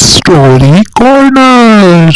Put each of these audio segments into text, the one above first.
Story corner.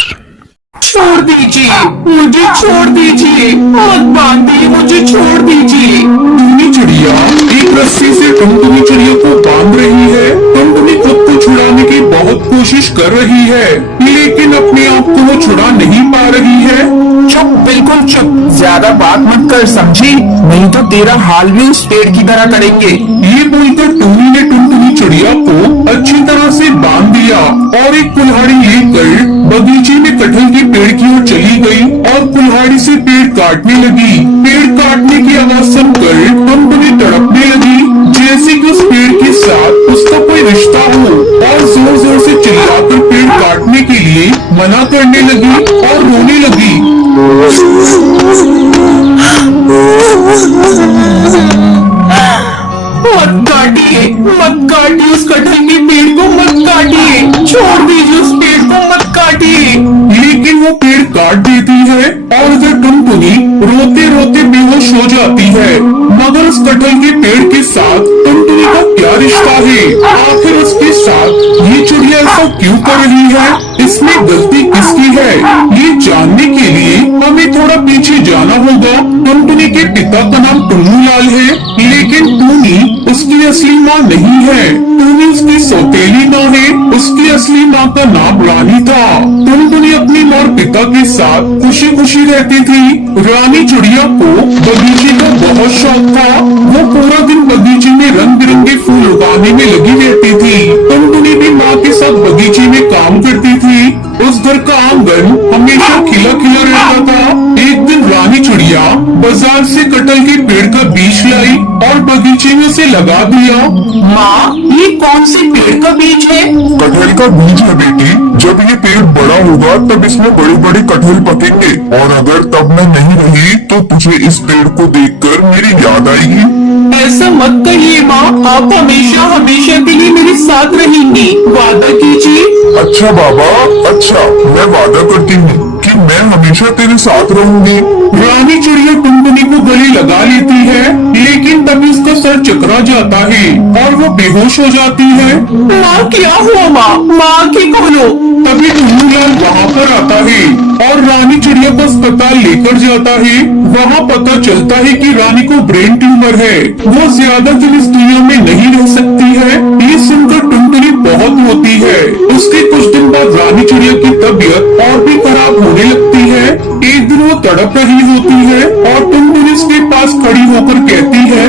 छोड़ दीजिए, मुझे छोड़ दीजिए, मत बांधिए, मुझे छोड़ दीजिए। टुनटुनी चिड़िया एक रस्सी से टुनटुनी चिड़िया को बांध रही है। टुनटुनी खुद को छुड़ाने की बहुत कोशिश कर रही है, लेकिन अपने आप को वो छुड़ा नहीं पा रही है। चुप, बिल्कुल चुप, ज्यादा बात मत कर, समझी? नहीं तो तेरा हाल भी उस पेड़ की तरह करेंगे। ये बोलकर टूनी ने टुनटुनी चिड़िया को अच्छी तरह से बांध दिया और एक कुल्हाड़ी लेकर बगीचे में कटहल के पेड़ की ओर चली गई और कुल्हाड़ी से पेड़ काटने लगी। पेड़ काटने की आवाज सुनकर टुनटुनी तड़पने लगी, जैसे कि उस पेड़ के साथ उसका कोई रिश्ता हो, और जोर जोर से चिल्लाकर पेड़ काटने के लिए मना करने लगी और रोने लगी। मत काटिए, मत काटिए, उस कटहल के पेड़ को मत काटिए, छोड़ दीजिए, उस पेड़ को मत काटिए। लेकिन वो पेड़ काट देती है और उधर टुनटुनी रोते रोते बेहोश हो जाती है। मगर उस कटहल के पेड़ के साथ टुनटुनी का क्या रिश्ता है? आखिर उसके साथ ये चिड़िया ऐसा क्यों कर रही है? इसमें गलती किसकी है? ये जानने के लिए हमें थोड़ा पीछे जाना होगा। टुनटुनी के पिता का नाम टुन्नू लाल है, लेकिन टूनी उसकी असली माँ नहीं है। टूनी उसकी सौतेली माँ है, उसकी असली माँ का नाम रानी था। टुनटुनी अपनी माँ और पिता के साथ खुशी खुशी रहती थी। रानी चिड़िया को बगीचे का बहुत शौक था। वो पूरा दिन बगीचे में रंग बिरंगे फूल उगाने में लगी रहती थी। टुनटुनी भी माँ के साथ बगीचे में काम करती थी। उस घर का आंगन हमेशा खिला खिला रहता था। एक दिन रानी चिड़िया बाजार से कटहल के पेड़ का बीज लाई और बगीचे में उसे लगा दिया। माँ, ये कौन से पेड़ का बीज है? कटहल का बीज है बेटी। जब ये पेड़ बड़ा होगा तब इसमें बड़े बड़े कटहल पकेंगे, और अगर तब मैं नहीं रही तो तुझे इस पेड़ को देखकर मेरी याद आएगी। ऐसा मत कहिए माँ, आप हमेशा हमेशा के लिए मेरे साथ रहेंगी, वादा कीजिए। अच्छा बाबा, अच्छा, मैं वादा करती हूँ कि मैं हमेशा तेरे साथ रहूंगी। रानी चिड़िया टुनटुनी को गले लगा लेती है, लेकिन तभी उसका सर चकरा जाता है और वो बेहोश हो जाती है। माँ, क्या हुआ माँ? माँ आंखें खोलो। तभी टुन्नू लाल वहाँ पर आता है और रानी चिड़िया को अस्पताल लेकर जाता है। वहाँ पता चलता है कि रानी को ब्रेन ट्यूमर है, वो ज्यादा दिन इस दुनिया में नहीं रह सकती है। ये सुनकर टुनटुनी बहुत रोती है। उसके कुछ दिन बाद रानी चिड़िया की तबीयत और भी खराब होने लगती है। एक दिन वो तड़प रही होती है और टुनटुनी उसके पास खड़ी होकर कहती है,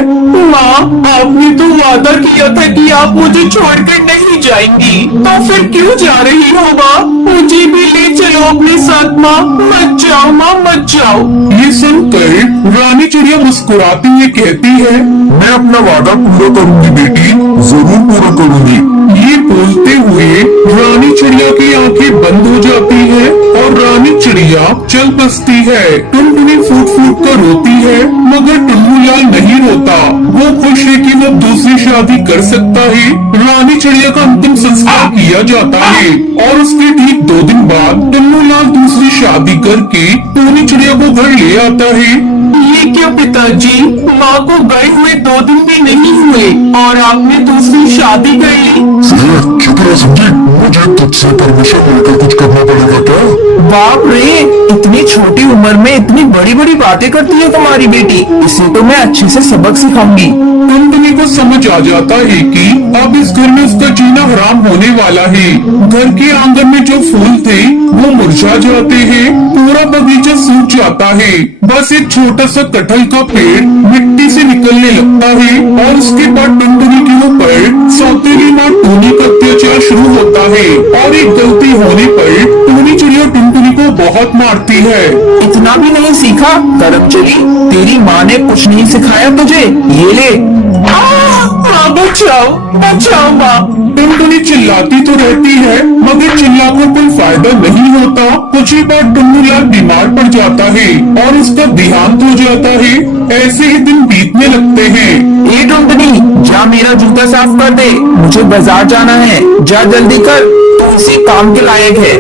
माँ, आपने तो वादा किया था कि आप मुझे छोड़कर नहीं जाएंगी, तो फिर क्यों जा रही हो माँ? मुझे भी ले चलो अपने साथ माँ, मत जाओ माँ, मत जाओ। ये सुनकर रानी चिड़िया मुस्कुराती हुई कहती है, मैं अपना वादा पूरा करूंगी बेटी, जरूर पूरा करूंगी। ये बोलते हुए रानी चिड़िया की आंखें बंद हो जाती है और रानी चिड़िया चल बसती है। टुनटुनी फूट फूट कर रोती है, मगर टुन्नू लाल नहीं रोता। वो खुश है कि वो दूसरी शादी कर सकता है। रानी चिड़िया का अंतिम संस्कार किया जाता है और उसके ठीक 2 दिन बाद टुन्नू लाल दूसरी शादी करके टूनी चिड़िया को घर ले आता है। ये क्यों पिताजी? माँ को गए हुए 2 दिन भी नहीं हुए और आपने दूसरी शादी कर ली। चुप रह समझी, मुझे तुझसे परमिशन लेकर कुछ करना पड़ेगा क्या? बाप रे, इतनी छोटी उम्र में इतनी बड़ी बड़ी बातें करती है तुम्हारी बेटी। इसे तो मैं अच्छे से सबक सिखाऊंगी। टुनटुनी को समझ आ जाता है कि अब इस घर में उसका जीना हराम होने वाला है। घर के आंगन में जो फूल थे वो मुरझा जाते हैं, पूरा बगीचा सूख जाता है। बस एक छोटा सा कटहल का पेड़ मिट्टी से निकलने लगता है और उसके बाद टुनटुनी के ऊपर सौतेली माँ टूनी का अत्याचार शुरू होता है और एक गलती होने पर टूनी चिड़िया टुनटुनी को बहुत मारती है। इतना भी नहीं सीखा करम चली? तेरी माँ ने कुछ नहीं सिखाया तुझे? ये ले। माँ, बचाओ, बचाओ माँ। टुनटुनी चिल्लाती तो रहती है, मगर चिल्लाकर कोई फायदा नहीं होता। कुछ ही बाद टुन्नू लाल बीमार पड़ जाता है और उसका देहांत हो जाता है। ऐसे ही दिन बीतने लगते हैं। ए टुनटुनी, जा मेरा जूता साफ कर दे, मुझे बाजार जाना है, जा जल्दी कर, तू इसी काम के लायक है।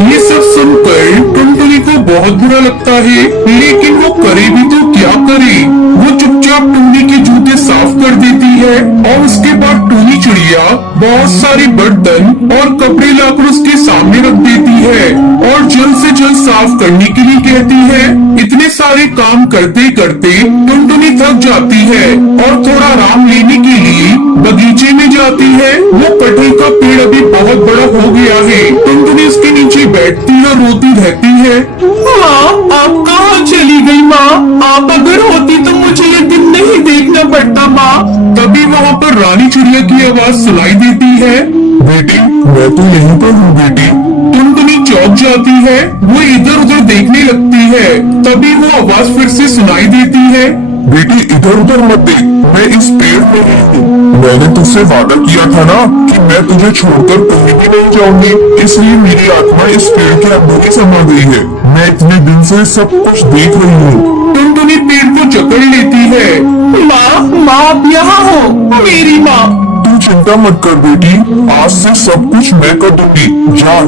ये सब सुनकर टुनटुनी को बहुत बुरा लगता है, लेकिन वो करे भी तो क्या करे। वो चुपचाप टुन्नी के जूते साफ कर देती है और उसके बाद टूनी चिड़िया बहुत सारे बर्तन और कपड़े लाकर उसके सामने रख देती है और जल्द से जल्द साफ करने के लिए कहती है। इतने सारे काम करते करते टुनटुनी थक जाती है और थोड़ा आराम लेने के लिए बगीचे में जाती है। वो कटहल का पेड़ अभी बहुत बड़ा हो गया है। टुनटुनी उसके नीचे बैठती है और रोती रहती है। माँ, आप कहाँ चली गई माँ? आप अगर होती तो मुझे ये दिन नहीं देखना पड़ता माँ। तभी वहाँ पर रानी चिड़िया की आवाज सुनाई देती है। बेटी, मैं तो यहीं पर हूँ बेटी। टुनटुनी चौंक जाती है। वो इधर उधर देखने लगती है। तभी वो आवाज फिर से सुनाई देती है। बेटी, इधर उधर मत देख, मैं इस पेड़ में ही हूँ। मैंने तुझसे वादा किया था ना कि मैं तुझे छोड़कर कहीं भी नहीं जाऊंगी, इसलिए मेरी आत्मा इस पेड़ के अंदर ही समा गई है। मैं इतने दिन से सब कुछ देख रही हूँ। टुनटुनी पेड़ को जकड़ लेती है। माँ आप यहाँ हो, मेरी माँ। तू चिंता मत कर बेटी, आज से सब कुछ मैं कर दूंगी।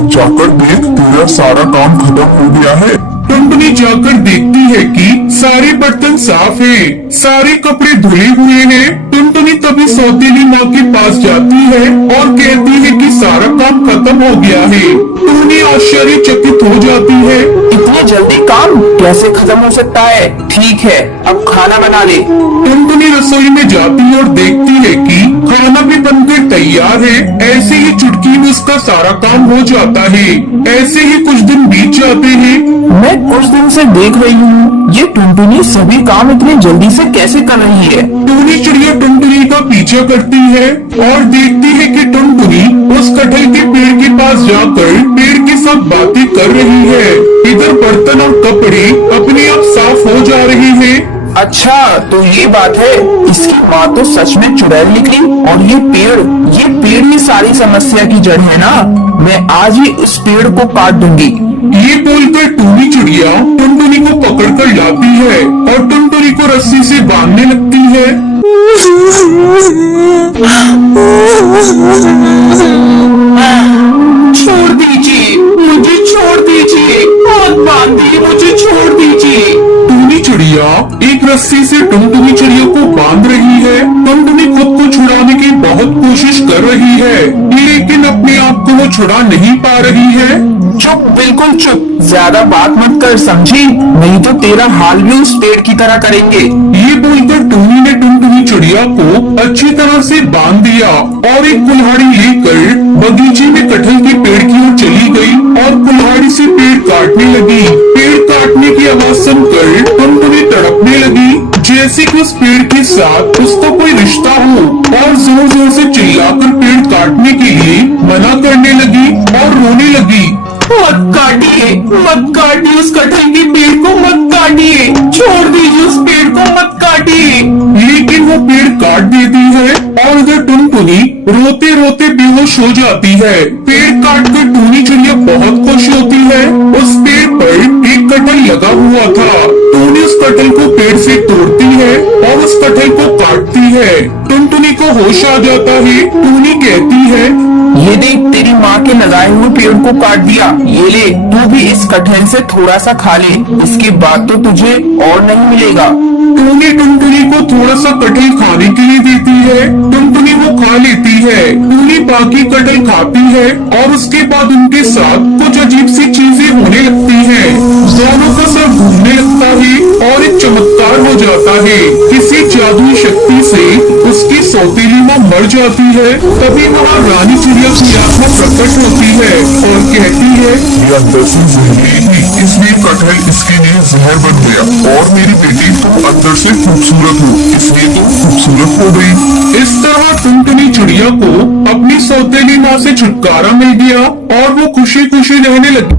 जाकर देख, तेरा सारा काम खत्म हो गया है। टुनटुनी जाकर देखती है कि सारे बर्तन साफ हैं, सारे कपड़े धुले हुए हैं। टुनटुनी तभी सौतेली माँ के पास जाती है और कहती है कि सारा काम खत्म हो गया है। टुनटुनी आश्चर्यचकित हो जाती है। इतनी जल्दी काम कैसे खत्म हो सकता है? ठीक है, अब खाना बना ले। टुनटुनी रसोई में जाती है और देखती है कि खाना भी बनकर तैयार है। ऐसे ही चुटकी में उसका सारा काम हो जाता है। ऐसे ही कुछ दिन बीत जाते हैं। मैं कुछ दिन से देख रही हूँ, ये टुनटुनी सभी काम इतनी जल्दी से कैसे कर रही है? टूनी चिड़िया टुनटुनी का पीछा करती है और देखती है कि टुनटुनी उस कटहल के पेड़ के पास जाकर पेड़ के साथ बातें कर रही है। इधर बर्तन और कपड़े अपने आप साफ हो जा रहे हैं। अच्छा, तो ये बात है। इसकी माँ तो सच में चुड़ैल निकली और ये पेड़ ही सारी समस्या की जड़ है ना। मैं आज ही उस पेड़ को काट दूंगी। ये बोलकर टूनी चिड़िया टुनटुनी को पकड़कर लाती है और टुनटुनी को रस्सी से बांधने लगती है। छोड़ दीजिए, मुझे छोड़ दीजिए, मत बांधिए, मुझे छोड़ दीजिए। टूनी चिड़िया एक रस्सी से टुनटुनी चिड़िया को बांध रही है। टुनटुनी खुद को छुड़ाने की बहुत कोशिश कर रही है, लेकिन अपने आप को वो छुड़ा नहीं पा रही है। चुप, बिल्कुल चुप, ज्यादा बात मत कर, समझी? नहीं तो तेरा हाल भी उस पेड़ की तरह करेंगे। ये बोलकर टूनी ने टुनटुनी चिड़िया को अच्छी तरह से बांध दिया और एक कुल्हाड़ी लेकर बगीचे में कटहल के पेड़ की ओर चली गई और कुल्हाड़ी से पेड़ काटने लगी। पेड़ काटने की आवाज सुनकर टुनटुनी तड़पने लगी, जैसे कि उस पेड़ के साथ उसका कोई रिश्ता हो, और जोर जोर से चिल्लाकर पेड़ काटने के लिए मना करने लगी और रोने लगी। मत काटिए उस कटहल के पेड़ को, मत काटिए, छोड़ दीजिए उस पेड़ को, मत काटिए। लेकिन वो पेड़ काट देती है और उधर टुनटुनी रोते रोते बेहोश हो जाती है। पेड़ काट कर टूनी चिड़िया बहुत खुश होती है। उस पेड़ पर एक कटहल लगा हुआ था। टूनी उस कटहल को पेड़ से तोड़ती है और उस कटहल को काटती है। टुनटुनी को होश आ जाता है। टूनी कहती है, ये देख, तेरी माँ के लगाए हुए पेड़ को काट दिया। ये ले, तू भी इस कटहल से थोड़ा सा खा ले, इसके बाद तो तुझे और नहीं मिलेगा। टूनी टुनटुनी को थोड़ा सा कटहल खाने के लिए देती है। टुनटुनी वो खा लेती है। टूनी बाकी कटहल खाती है और उसके बाद उनके साथ कुछ अजीब सी चीजें होने लगती हैं। दोनों का सर घूमने लगता है और एक चमत्कार हो जाता है। किसी जादुई शक्ति से उसकी सौतेली माँ मर जाती है। तभी वहाँ रानी चिड़िया की आत्मा प्रकट होती है और कहती है, ये अंदर से जहरीली थी, इसलिए कटहल इसके लिए जहर बन गया। और मेरी बेटी, तुम अंदर से खूबसूरत हो, इसलिए तुम खूबसूरत हो गई। इस तरह टुनटुनी चिड़िया को अपनी सौतेली माँ से छुटकारा मिल गया और वो खुशी खुशी रहने लगी।